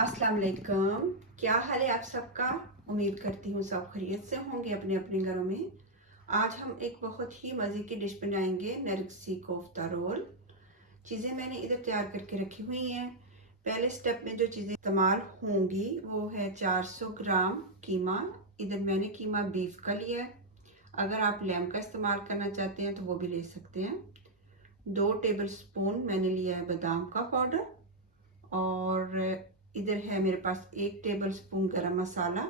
अस्सलाम वालेकुम। क्या हाल है आप सबका। उम्मीद करती हूँ सब खैरियत से होंगे अपने अपने घरों में। आज हम एक बहुत ही मज़े की डिश बनाएंगे, नरगिसी कोफ्ता रोल। चीज़ें मैंने इधर तैयार करके रखी हुई हैं। पहले स्टेप में जो चीज़ें इस्तेमाल होंगी वो है 400 ग्राम कीमा। इधर मैंने कीमा बीफ का लिया है। अगर आप लैम का इस्तेमाल करना चाहते हैं तो वो भी ले सकते हैं। 2 टेबल स्पून मैंने लिया है बादाम का पाउडर। और इधर है मेरे पास 1 टेबल स्पून गरम मसाला।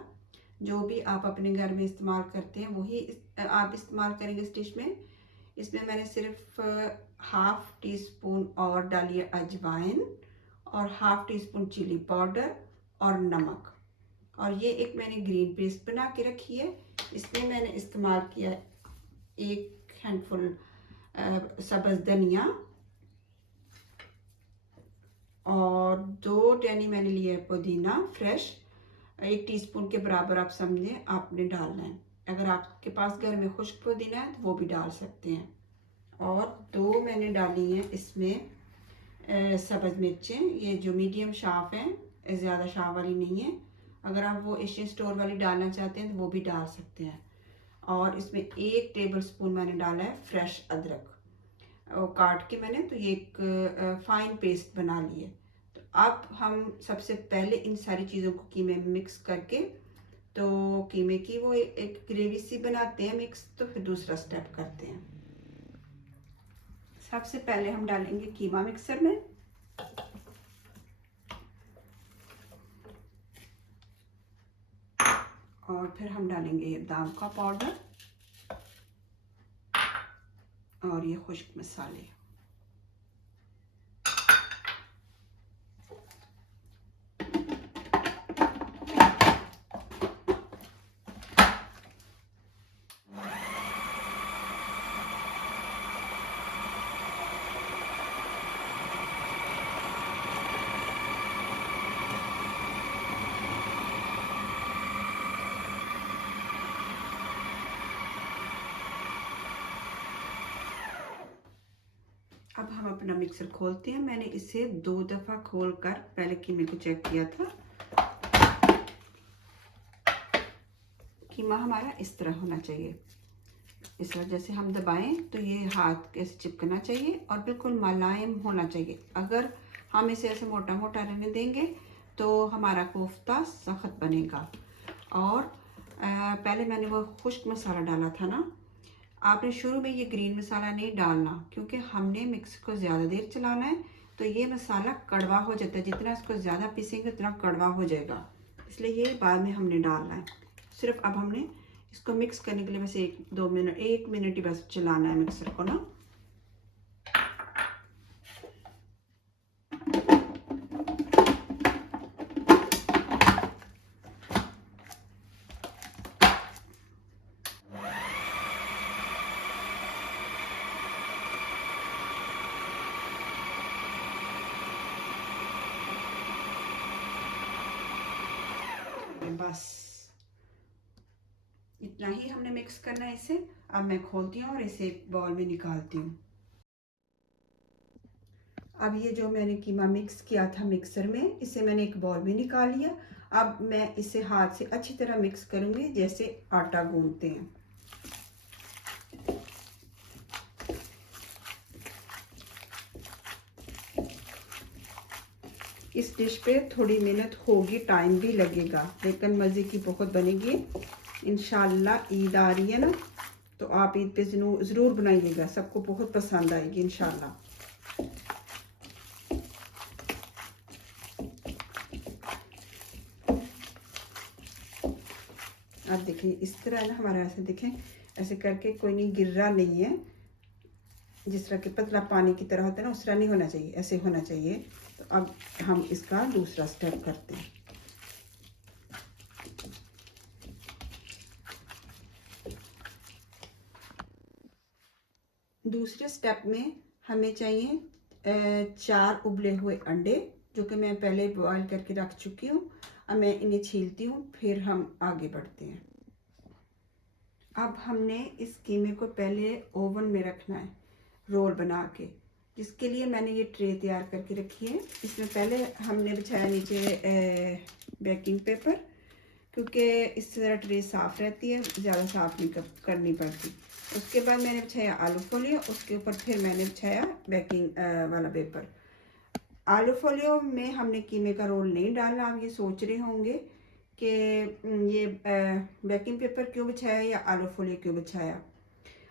जो भी आप अपने घर में इस्तेमाल करते हैं वही आप इस्तेमाल करेंगे इस डिश में। इसमें मैंने सिर्फ हाफ टी स्पून और डाली है अजवाइन, और half teaspoon chilli powder और नमक। और ये एक मैंने ग्रीन पेस्ट बना के रखी है। इसमें मैंने इस्तेमाल किया है 1 हैंडफुल सब्ज़ धनिया, और 2 टहनी मैंने लिया है पुदीना फ्रेश। 1 टीस्पून के बराबर आप समझें आपने डालना है। अगर आपके पास घर में खुश्क पुदीना है तो वो भी डाल सकते हैं। और 2 मैंने डाली हैं इसमें सब्ज़ मिर्चें, ये जो मीडियम शार्प हैं, ज़्यादा शार्प वाली नहीं है। अगर आप वो एशियन स्टोर वाली डालना चाहते हैं तो वो भी डाल सकते हैं। और इसमें 1 टेबल स्पून मैंने डाला है फ्रेश अदरक, काट के मैंने तो ये एक फाइन पेस्ट बना ली है। तो अब हम सबसे पहले इन सारी चीज़ों को कीमे में मिक्स करके, तो कीमे की वो एक ग्रेवी सी बनाते हैं मिक्स। तो फिर दूसरा स्टेप करते हैं। सबसे पहले हम डालेंगे कीमा मिक्सर में। और फिर हम डालेंगे बादाम का पाउडर और ये खुश्क मसाले। अब हम अपना मिक्सर खोलते हैं। मैंने इसे 2 दफ़ा खोलकर पहले कीमे को चेक किया था। कीमा हमारा इस तरह होना चाहिए। इस वजह से हम दबाएं तो ये हाथ कैसे चिपकना चाहिए और बिल्कुल मुलायम होना चाहिए। अगर हम इसे ऐसे मोटा मोटा रहने देंगे तो हमारा कोफ्ता सख्त बनेगा। और पहले मैंने वो खुश्क मसाला डाला था ना, आपने शुरू में ये ग्रीन मसाला नहीं डालना, क्योंकि हमने मिक्स को ज़्यादा देर चलाना है। तो ये मसाला कड़वा हो जाता है, जितना इसको ज़्यादा पीसेंगे उतना कड़वा हो जाएगा, इसलिए ये बाद में हमने डालना है। सिर्फ अब हमने इसको मिक्स करने के लिए बस 1 मिनट ही बस चलाना है मिक्सर को ना। बस इतना ही हमने मिक्स करना है इसे। अब मैं खोलती हूँ और इसे एक बाउल में निकालती हूँ। अब ये जो मैंने कीमा मिक्स किया था मिक्सर में, इसे मैंने एक बाउल में निकाल लिया। अब मैं इसे हाथ से अच्छी तरह मिक्स करूँगी जैसे आटा गूंथते हैं। इस डिश पे थोड़ी मेहनत होगी, टाइम भी लगेगा, लेकिन मज़े की बहुत बनेगी इंशाल्लाह। ईद आ रही है ना, तो आप ईद पे ज़रूर बनाइएगा, सबको बहुत पसंद आएगी इंशाल्लाह। आप देखें इस तरह ना, हमारा ऐसे देखें, ऐसे करके कोई नहीं गिर रहा नहीं है। जिस तरह के पतला पानी की तरह होता है ना, उस तरह नहीं होना चाहिए, ऐसे होना चाहिए। तो अब हम इसका दूसरा स्टेप करते हैं। दूसरे स्टेप में हमें चाहिए 4 उबले हुए अंडे, जो कि मैं पहले बॉईल करके रख चुकी हूँ। अब मैं इन्हें छीलती हूँ, फिर हम आगे बढ़ते हैं। अब हमने इस कीमे को पहले ओवन में रखना है, रोल बना के। जिसके लिए मैंने ये ट्रे तैयार करके रखी है। इसमें पहले हमने बिछाया नीचे बेकिंग पेपर, क्योंकि इससे ज़रा ट्रे साफ़ रहती है, ज़्यादा साफ़ नहीं करनी पड़ती। उसके बाद मैंने बिछाया आलू फोलियो, उसके ऊपर फिर मैंने बिछाया बेकिंग वाला पेपर। आलू फोलियो में हमने कीमे का रोल नहीं डालना। आप ये सोच रहे होंगे कि ये बेकिंग पेपर क्यों बिछाया या आलू फोलियो क्यों बिछाया।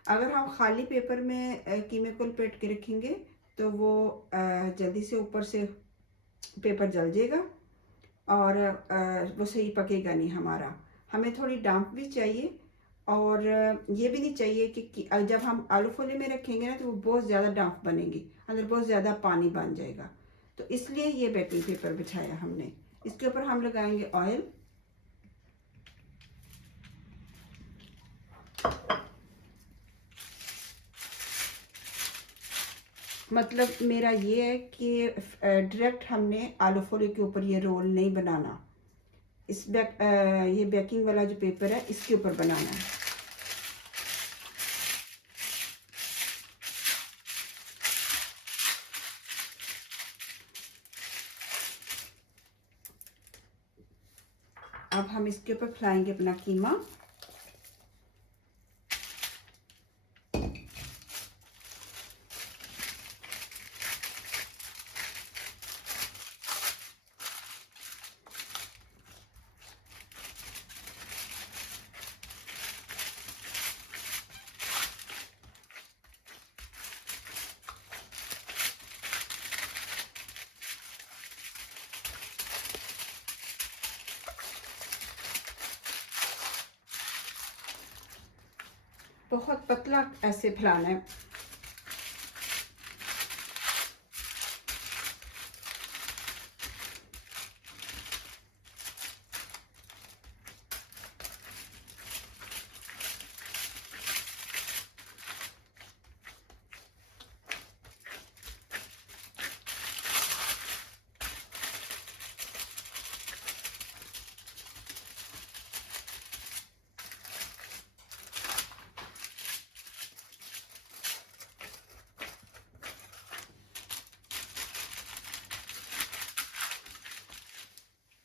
अगर हम खाली पेपर में कीमे को लपेट के रखेंगे तो वो जल्दी से ऊपर से पेपर जल जाएगा और वो सही पकेगा नहीं हमारा। हमें थोड़ी डांप भी चाहिए और ये भी नहीं चाहिए कि जब हम आलू फोले में रखेंगे ना तो वो बहुत ज़्यादा डांप बनेगी, अंदर बहुत ज़्यादा पानी बन जाएगा। तो इसलिए ये बेकिंग पेपर बिछाया हमने। इसके ऊपर हम लगाएंगे ऑयल। मतलब मेरा ये है कि डायरेक्ट हमने आलू फोले के ऊपर ये रोल नहीं बनाना। ये बेकिंग वाला जो पेपर है इसके ऊपर बनाना है। अब हम इसके ऊपर फैलाएंगे अपना कीमा। बहुत पतला ऐसे फैलाना है।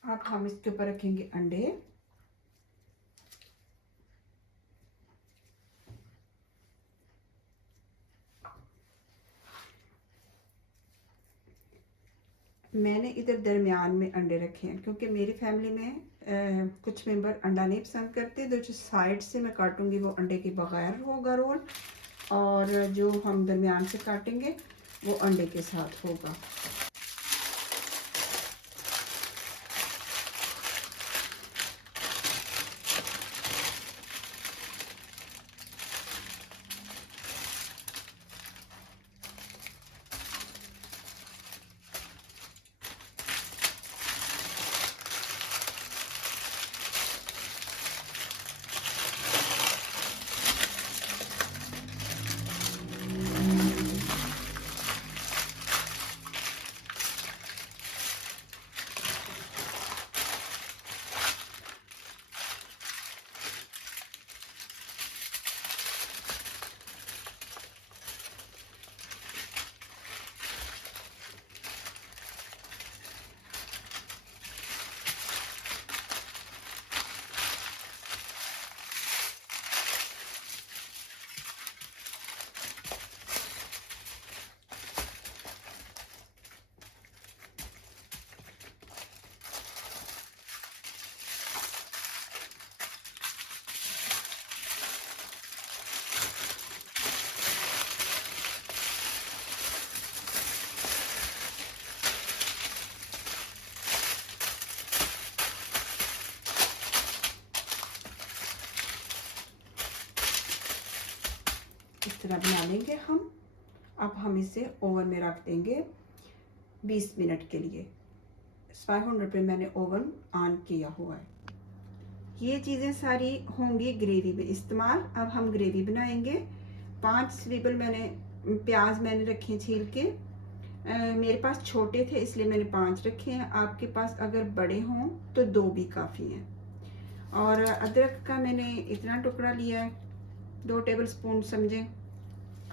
अब हम इसके ऊपर रखेंगे अंडे। मैंने इधर दरमियान में अंडे रखे हैं क्योंकि मेरी फैमिली में कुछ मेंबर अंडा नहीं पसंद करते। तो जो साइड से मैं काटूंगी वो अंडे के बगैर होगा रोल, और जो हम दरमियान से काटेंगे वो अंडे के साथ होगा। इस तरह बना लेंगे हम। अब हम इसे ओवन में रख देंगे 20 मिनट के लिए। 500 पे मैंने ओवन ऑन किया हुआ है। ये चीज़ें सारी होंगी ग्रेवी में इस्तेमाल। अब हम ग्रेवी बनाएंगे। 5 स्लीबल प्याज मैंने रखे छील के। मेरे पास छोटे थे इसलिए मैंने 5 रखे हैं। आपके पास अगर बड़े हों तो 2 भी काफ़ी हैं। और अदरक का मैंने इतना टुकड़ा लिया है, 2 टेबल स्पून समझें।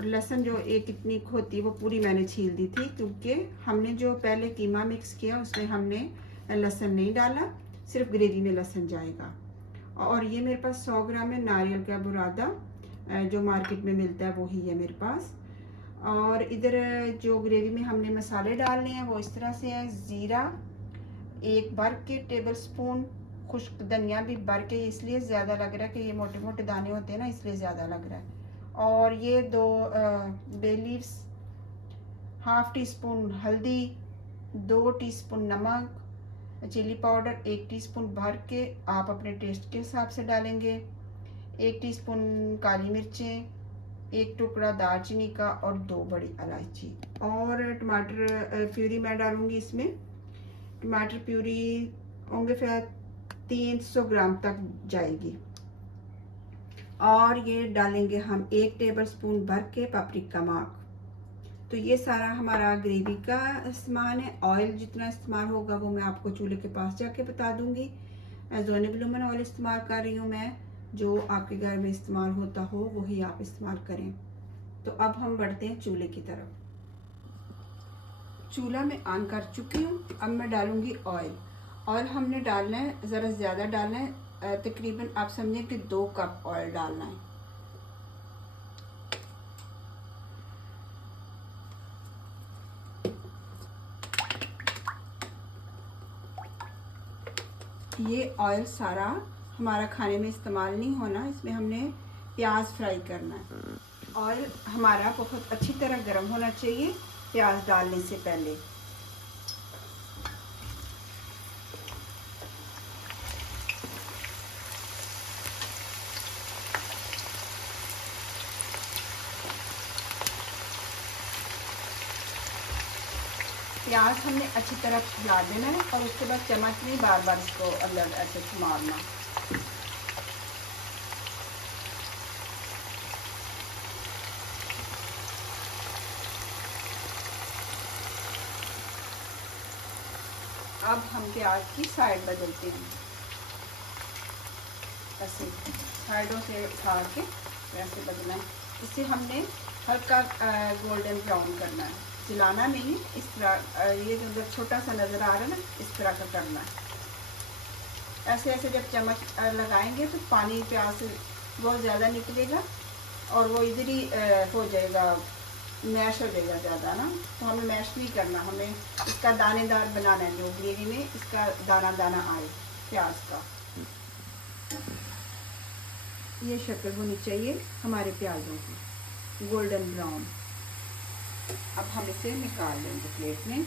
और लहसुन जो एक इतनी होती है वो पूरी मैंने छील दी थी, क्योंकि हमने जो पहले कीमा मिक्स किया उसमें हमने लहसुन नहीं डाला, सिर्फ ग्रेवी में लहसुन जाएगा। और ये मेरे पास 100 ग्राम है नारियल का बुरादा, जो मार्केट में मिलता है वही है मेरे पास। और इधर जो ग्रेवी में हमने मसाले डालने हैं वो इस तरह से है। ज़ीरा 1 भर के टेबल स्पून, खुश्क धनिया भी भर के, इसलिए ज़्यादा लग रहा है कि ये मोटे मोटे दाने होते हैं ना, इसलिए ज़्यादा लग रहा है। और ये 2 बे लीव्स, ½ टीस्पून हल्दी, 2 टीस्पून नमक, चिली पाउडर 1 टीस्पून भर के आप अपने टेस्ट के हिसाब से डालेंगे, 1 टीस्पून काली मिर्चें, 1 टुकड़ा दालचीनी का और 2 बड़ी इलायची। और टमाटर प्यूरी मैं डालूंगी इसमें। टमाटर प्यूरी होंगे फिर 300 ग्राम तक जाएगी। और ये डालेंगे हम 1 टेबल स्पून भर के पापरिका मार्क। तो ये सारा हमारा ग्रेवी का सामान है। ऑयल जितना इस्तेमाल होगा वो मैं आपको चूल्हे के पास जाके बता दूंगी। ज़ोने ब्लूमन ऑयल इस्तेमाल कर रही हूँ मैं, जो आपके घर में इस्तेमाल होता हो वही आप इस्तेमाल करें। तो अब हम बढ़ते हैं चूल्हे की तरफ। चूल्हा मैं ऑन कर चुकी हूँ। अब मैं डालूंगी ऑयल। ऑयल हमने डालना है, ज़रा ज़्यादा डालना है, तकरीबन आप समझें कि 2 कप ऑयल डालना है। ये ऑयल सारा हमारा खाने में इस्तेमाल नहीं होना, इसमें हमने प्याज फ्राई करना है। ऑयल हमारा बहुत अच्छी तरह गर्म होना चाहिए प्याज डालने से पहले। प्याज हमने अच्छी तरह खिला देना है और उसके बाद चम्मच में बार बार इसको अंदर ऐसे मारना। अब हम प्याज की साइड बदलते हैं, ऐसे साइडों से उठा के वैसे बदलना है। इसे हमने हल्का गोल्डन ब्राउन करना है, जलाना नहीं, इस तरह ये जो अंदर छोटा सा नज़र आ रहा है ना, इस तरह का करना है। ऐसे ऐसे जब चम्मच लगाएंगे तो पानी प्याज से बहुत ज़्यादा निकलेगा और वो इधर ही हो जाएगा, मैश हो जाएगा ज़्यादा ना। तो हमें मैश नहीं करना, हमें इसका दानेदार बनाना है, जो ग्रेवी में इसका दाना दाना आए प्याज का। ये शक्ल होनी चाहिए हमारे प्याजों की, गोल्डन ब्राउन। अब हम इसे निकाल लेंगे प्लेट में।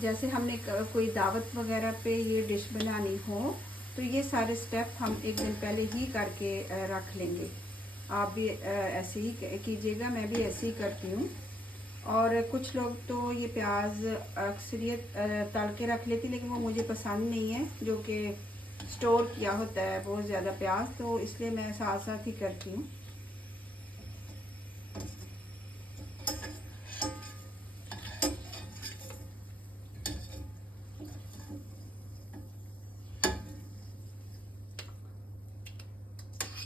जैसे हमने कोई दावत वगैरह पे ये डिश बनानी हो तो ये सारे स्टेप हम एक दिन पहले ही करके रख लेंगे। आप भी ऐसे ही कीजिएगा, मैं भी ऐसे ही करती हूँ। और कुछ लोग तो ये प्याज अक्सरियत तल के रख लेती, लेकिन वो मुझे पसंद नहीं है, जो कि स्टोर किया होता है बहुत ज़्यादा प्याज, तो इसलिए मैं साथ साथ ही करती हूँ।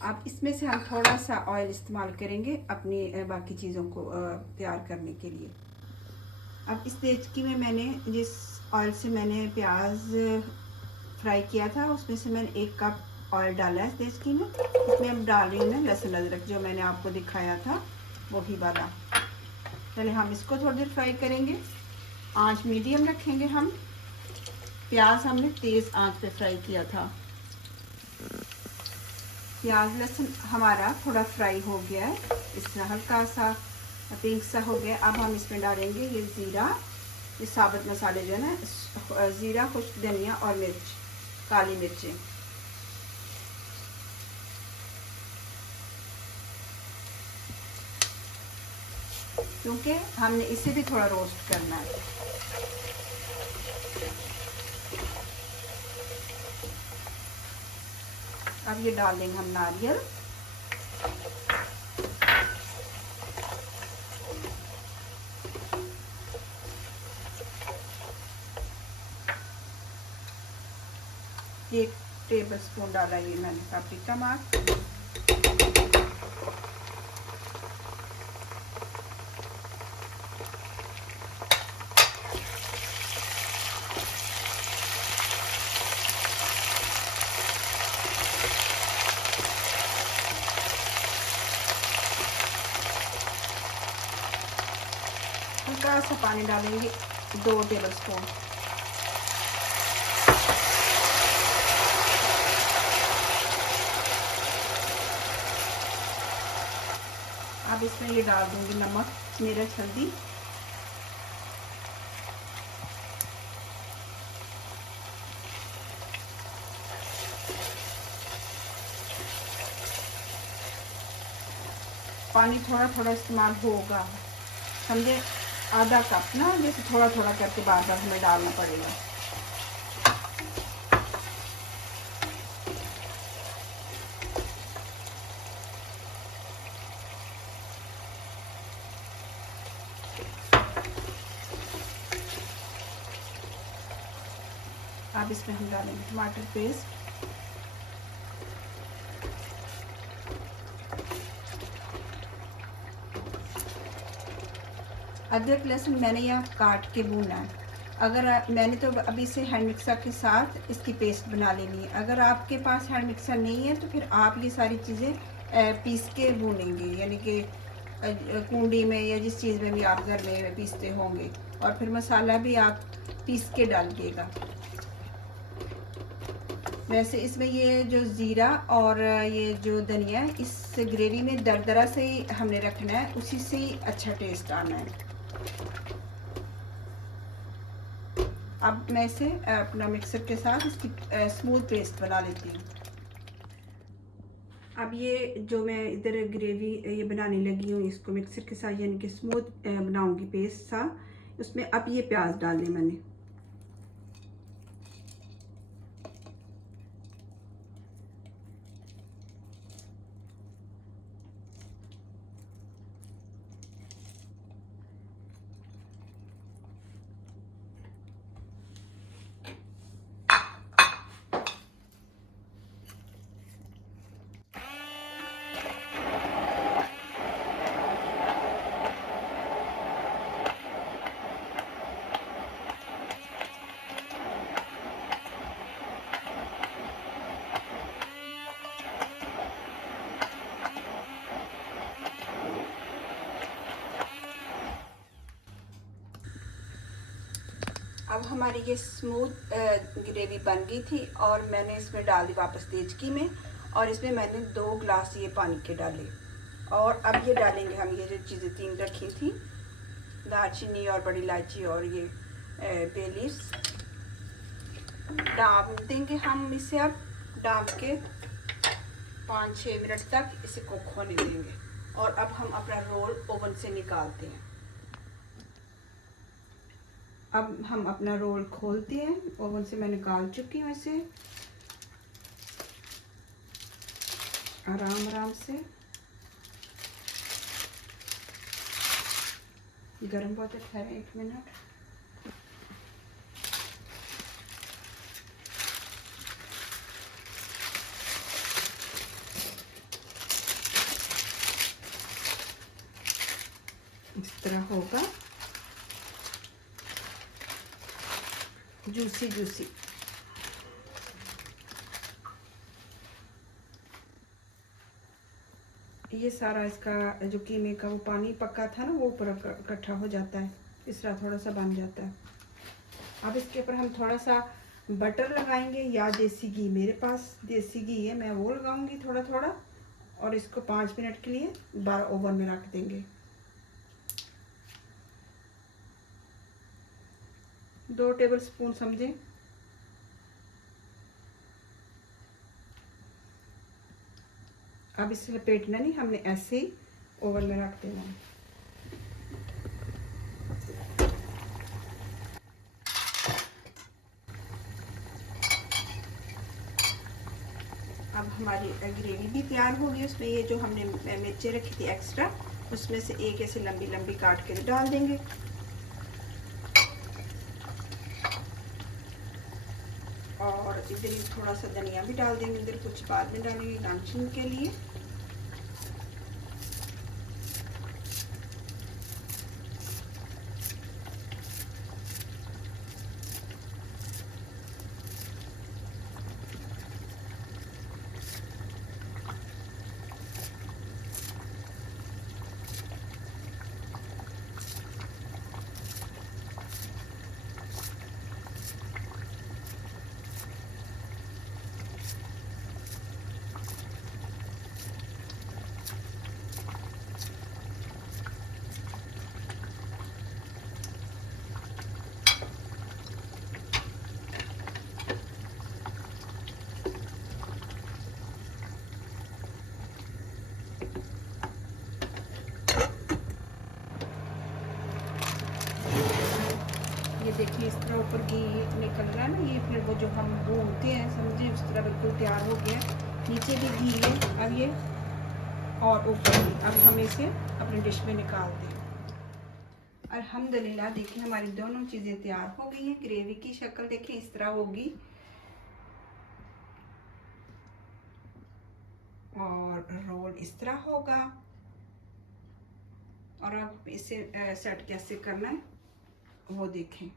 अब इसमें से हम थोड़ा सा ऑयल इस्तेमाल करेंगे अपनी बाकी चीज़ों को तैयार करने के लिए। अब इस देचकी में मैंने जिस ऑयल से मैंने प्याज फ्राई किया था उसमें से मैंने 1 कप ऑयल डाला है इस देचकी में। इसमें अब डाल रही हूँ मैं लहसुन अदरक, जो मैंने आपको दिखाया था वही वाला। पहले हम इसको थोड़ी देर फ्राई करेंगे, आंच मीडियम रखेंगे हम। प्याज हमने तेज़ आंच पे फ्राई किया था। प्याज लहसुन हमारा थोड़ा फ्राई हो गया है, इस तरह हल्का सा पिंक सा हो गया। अब हम इसमें डालेंगे ये ज़ीरा, ये साबुत मसाले जो है ना, ज़ीरा, खुश्क धनिया और मिर्च, काली मिर्चें। क्योंकि हमने इसे भी थोड़ा रोस्ट करना है। अब ये डाल देंगे हम नारियल, 1 टेबलस्पून डाला ये मैंने पापरिका मार्क। हल्का सा पानी डालेंगे 2 टेबलस्पून। अब इसमें ये डाल दूंगी नमक, मिर्च, हल्दी। पानी थोड़ा थोड़ा इस्तेमाल होगा, समझे, आधा कप ना, जैसे थोड़ा थोड़ा करके बार बार हमें डालना पड़ेगा। अब इसमें हम डालेंगे टमाटर पेस्ट, अदरक लहसुन मैंने यहाँ काट के भूना है। अगर मैंने तो अभी से हैंड मिक्सर के साथ इसकी पेस्ट बना लेनी है। अगर आपके पास हैंड मिक्सर नहीं है तो फिर आप ये सारी चीज़ें पीस के भूनेंगे, यानी कि कूंडी में या जिस चीज़ में भी आप घर में पीसते होंगे, और फिर मसाला भी आप पीस के डालिएगा। वैसे इसमें ये जो ज़ीरा और ये जो धनिया, इस ग्रेवी में दरदरा से ही हमने रखना है, उसी से ही अच्छा टेस्ट आना है। अब मैं इसे अपना मिक्सर के साथ इसकी स्मूथ पेस्ट बना लेती हूँ। अब ये जो मैं इधर ग्रेवी ये बनाने लगी हूँ, इसको मिक्सर के साथ यानी कि स्मूथ बनाऊंगी पेस्ट सा, उसमें अब ये प्याज डालने मैंने। अब हमारी ये स्मूथ ग्रेवी बन गई थी और मैंने इसमें डाल दी वापस देचकी में, और इसमें मैंने 2 गिलास ये पानी के डाले। और अब ये डालेंगे हम ये जो चीज़ें 3 रखी थी, दालचीनी और बड़ी इलायची और ये बे लीव्स, डाल देंगे हम इसे। अब डाल के 5-6 मिनट तक इसे कुक होने देंगे। और अब हम अपना रोल ओवन से निकालते हैं। अब हम अपना रोल खोलते हैं, ओवन से मैं निकाल चुकी हूँ इसे आराम आराम से। गर्म बहुत है, ठहरे 1 मिनट। इस तरह होगा, जूसी जूसी। ये सारा इसका जो कीमे का वो पानी पक्का था ना, वो ऊपर इकट्ठा हो जाता है, इस तरह थोड़ा सा बन जाता है। अब इसके ऊपर हम थोड़ा सा बटर लगाएंगे या देसी घी। मेरे पास देसी घी है, मैं वो लगाऊंगी थोड़ा थोड़ा, और इसको 5 मिनट के लिए बाहर ओवन में रख देंगे। 2 टेबलस्पून समझें। अब इसे लपेटना नहीं, हमने ऐसे ही ओवन में रख देना है। अब हमारी ग्रेवी भी तैयार हो गई। उसमें ये जो हमने मिर्चें रखी थी एक्स्ट्रा, उसमें से एक ऐसे लंबी लंबी काट के डाल देंगे। और इधर ही थोड़ा सा धनिया भी डाल देंगे, इधर कुछ बाद में डालेंगे गार्निशिंग के लिए। ये देखिए इस तरह ऊपर घी निकल रहा है ना, ये फिर वो जो हम भूनते हैं समझे उस तरह बिल्कुल तैयार हो गया। नीचे भी घी है अब ये, और ऊपर भी। अब हम इसे अपनी डिश में निकाल दें। अल्हम्दुलिल्लाह देखिए हमारी दोनों चीज़ें तैयार हो गई हैं। ग्रेवी की शक्ल देखिए इस तरह होगी, और रोल इस तरह होगा। और अब इसे सेट कैसे करना है वो देखें।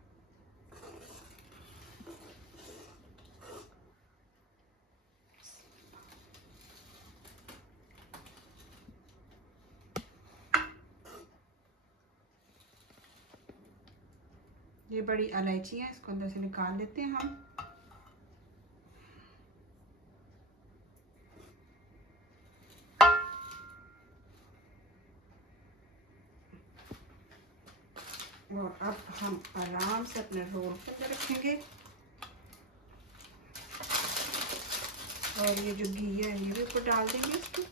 ये बड़ी इलायची है, इसको अंदर से निकाल लेते हैं हम। और अब हम आराम से अपने रोल के अंदर रखेंगे, और ये जो घी है ये भी ऊपर डाल देंगे इसको।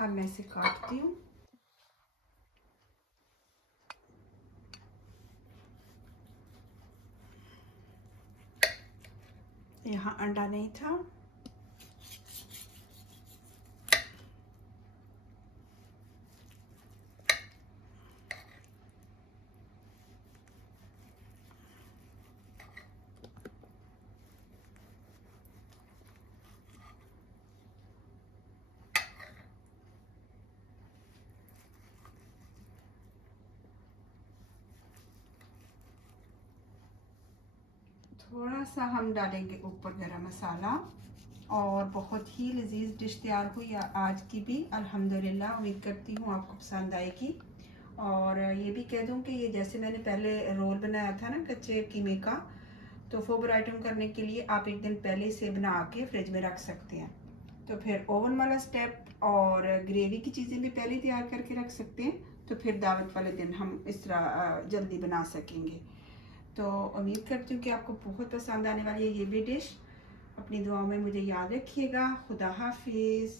अब मैं इसे काटती हूँ। यहाँ अंडा नहीं था, थोड़ा सा हम डालेंगे ऊपर गरम मसाला। और बहुत ही लजीज डिश तैयार हुई आज की भी अल्हम्दुलिल्लाह। उम्मीद करती हूँ आपको पसंद आएगी। और ये भी कह दूँ कि ये जैसे मैंने पहले रोल बनाया था ना कच्चे कीमे का, तो फोबर आइटम करने के लिए आप एक दिन पहले इसे बना के फ्रिज में रख सकते हैं। तो फिर ओवन वाला स्टेप और ग्रेवी की चीज़ें भी पहले तैयार करके रख सकते हैं, तो फिर दावत वाले दिन हम इस तरह जल्दी बना सकेंगे। तो उम्मीद करती हूँ कि आपको बहुत पसंद आने वाली है ये भी डिश। अपनी दुआओं में मुझे याद रखिएगा। खुदा हाफिज़।